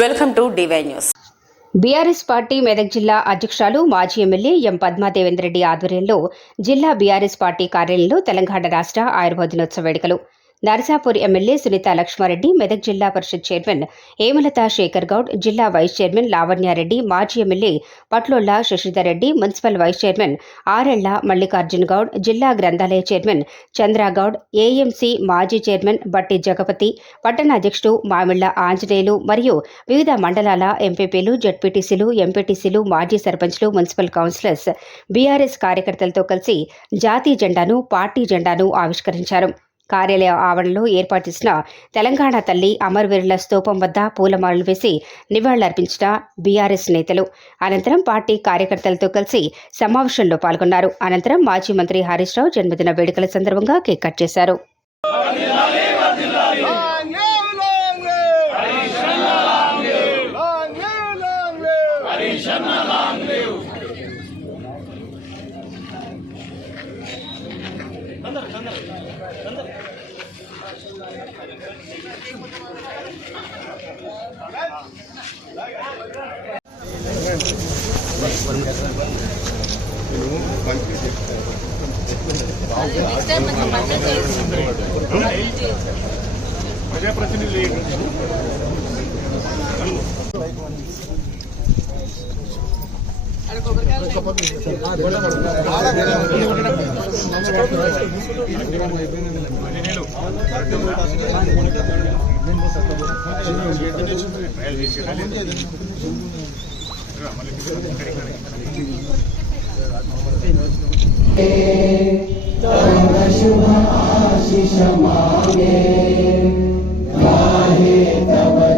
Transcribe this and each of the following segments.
Welcome to DY news. BRS party Medak జిల్లా అధ్యక్షురాలు మాజీ ఎమ్మెల్యే ఎం పద్మాదేవేంద్రెడ్డి ఆధ్వర్యంలో జిల్లా బీఆర్ఎస్ పార్టీ కార్యాలయంలో తెలంగాణ రాష్ట్ర ఆయుర్వేద దినోత్సవ వేడుకలు. నరసాపూర్ ఎమ్మెల్యే సునీత లక్ష్మారెడ్డి మెదక్ జిల్లా పరిషత్ చైర్మన్ హేమలత శేఖర్ గౌడ్ జిల్లా వైస్ చైర్మన్ లావణ్యారెడ్డి మాజీ MLA Patlolla Shashidhar Reddy municipal vice chairman Arella Mallikarjun Goud జిల్లా గ్రంథాలయ చైర్మన్ చంద్రగౌడ్ ఏఎంసీ మాజీ చైర్మన్ బట్టి జగపతి పట్టణ అధ్యక్షుడు మామిళ్ళ ఆంజనేయులు మరియు వివిధ మండలాల ఎంపీపీలు జడ్పీటీసీలు ఎంపీటీసీలు మాజీ సర్పంచ్లు మున్సిపల్ కౌన్సిలర్స్ బీఆర్ఎస్ కార్యకర్తలతో కలిసి జాతీయ జెండాను పార్టీ జెండాను ఆవిష్కరించారు. కార్యాలయ ఆవరణలో ఏర్పాటు చేసిన తెలంగాణ తల్లి అమరవీరుల స్తూపం వద్ద పూలమాలలు వేసి నివాళులర్పించిన బీఆర్ఎస్ నేతలు. అనంతరం పార్టీ కార్యకర్తలతో కలిసి సమావేశంలో పాల్గొన్నారు. అనంతరం మాజీ మంత్రి హరీష్ రావు జన్మదిన వేడుకల సందర్భంగా కేక్ కట్ చేశారు. ప్రజాప్రతినిధులు అయిపోయింది शुभ आशीष मांगे तब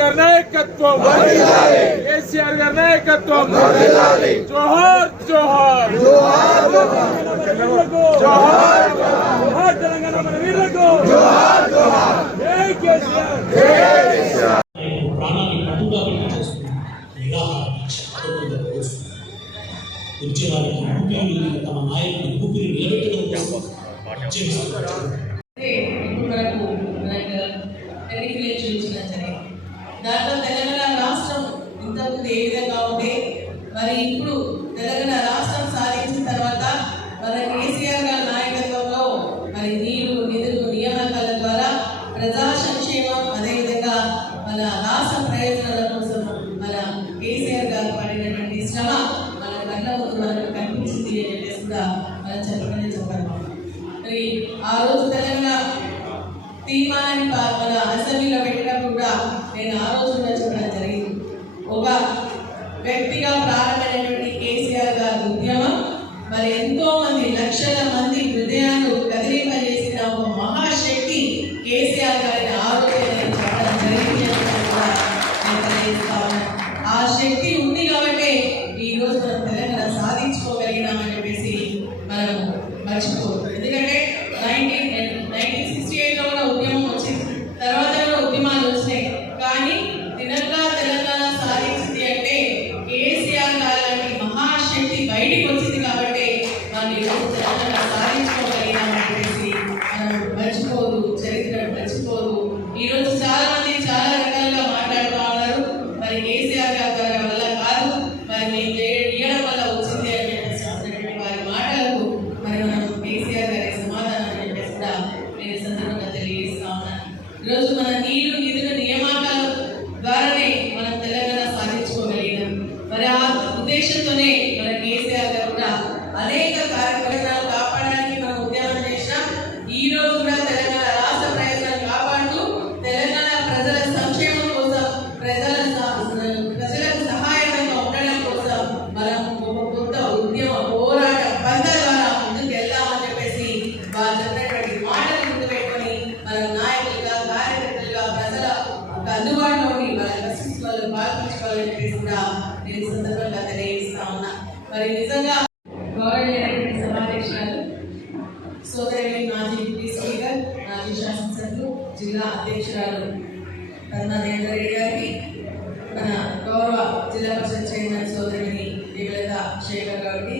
గారి నాయకత్వం కేసీఆర్ గారి నాయకత్వం జోహార్ జోహార్ జోహార్ జోహార్ తెలంగాణ మన వీరులకు జై కేసీఆర్ ప్రాణాన్ని పట్టుగా చేస్తుంది నిరాహార దీక్ష ఆరోగ్యంగా పోస్తుంది ఉద్యమానికి ఊపిరి తమ నాయకుని మరి ఇప్పుడు తెలంగాణ రాష్ట్రం సాధించిన తర్వాత మన కేసీఆర్ గారి నాయకత్వంలో మరి నీరు నిధులు నియామకాల ద్వారా ప్రజా సంక్షేమం అదేవిధంగా మన రాష్ట్ర ప్రయోజనాల కోసం మన కేసీఆర్ గారు పడినటువంటి శ్రమ మన కళ్ళ ముందు మనకు కనిపించింది అని చెప్పేసి కూడా మనం చెప్పమని చెప్పాలి మరి ఆ రోజు తెలంగాణ తీర్మానాన్ని మన అసెంబ్లీలో పెట్టినప్పుడు కూడా నేను ఆ రోజు చెప్పడం జరిగింది. ఒక వ్యక్తిగా మర్చిపోవద్దు. ఎందుకంటే నైన్టీన్ జిల్లా అధ్యక్షురాలు కన్నా దేవేందర్ గారికి మన గౌరవ జిల్లా పరిషత్ చైర్మన్ సోదరిని దేవలత శేఖర్ గారికి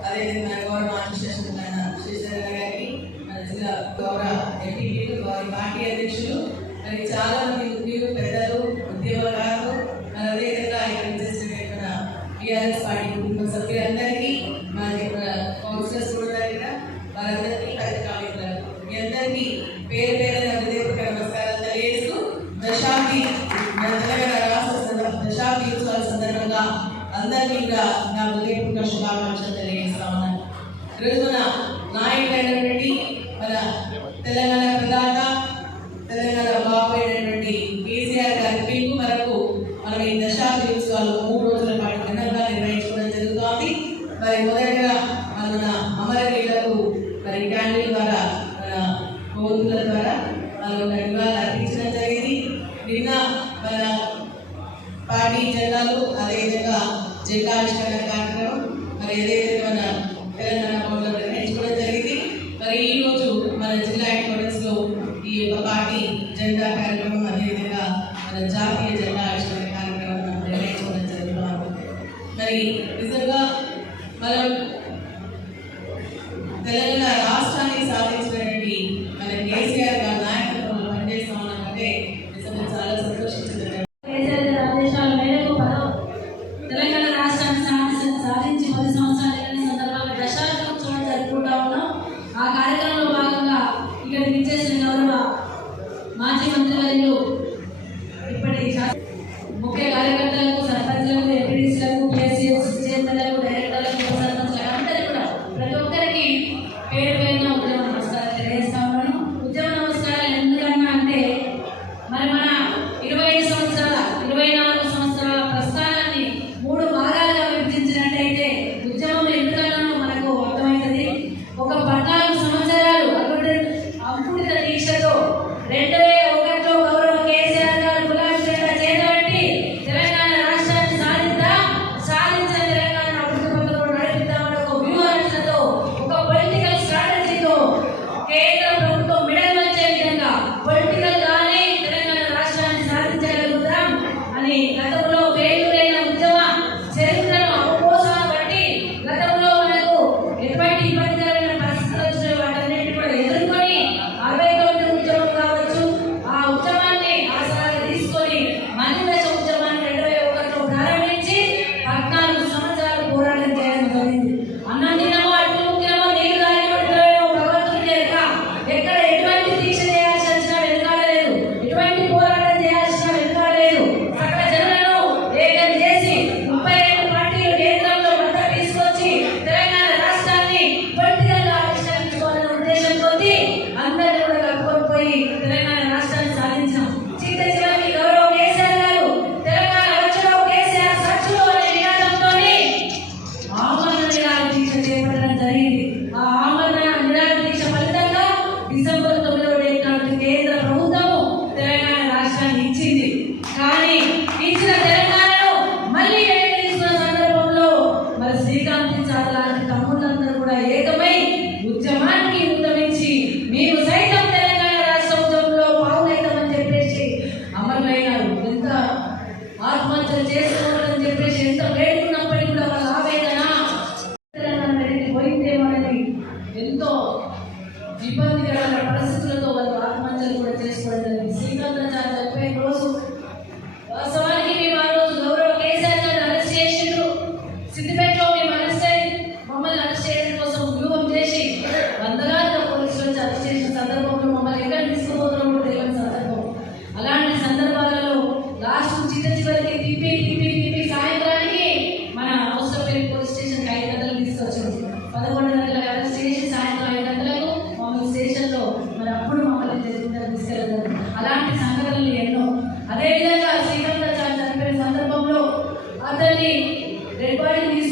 అదేవిధంగా గౌరవ మాజీ శాసన శ్రీశైల గారికి మన జిల్లా గౌరవ ఎంపీలు వారి పార్టీ అధ్యక్షులు మరి చాలా మీరు పెద్దలు ఉద్యోగ ఉద్యోగకారులు అదేవిధంగా ఇక్కడ చేసిన మన టీఆర్ఎస్ పార్టీ కుటుంబ సభ్యులందరూ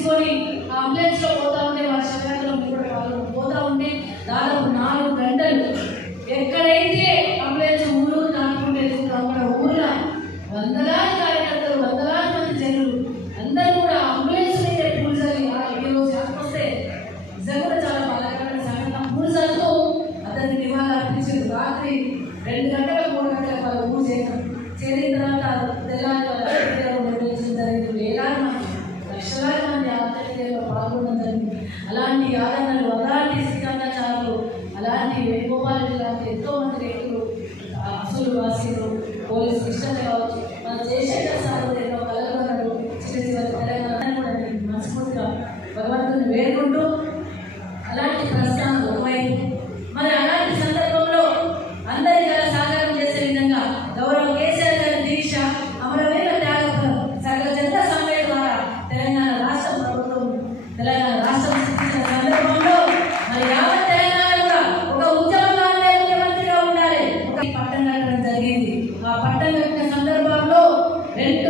Sony పట్టం కట్టిన సందర్భాల్లో రెండు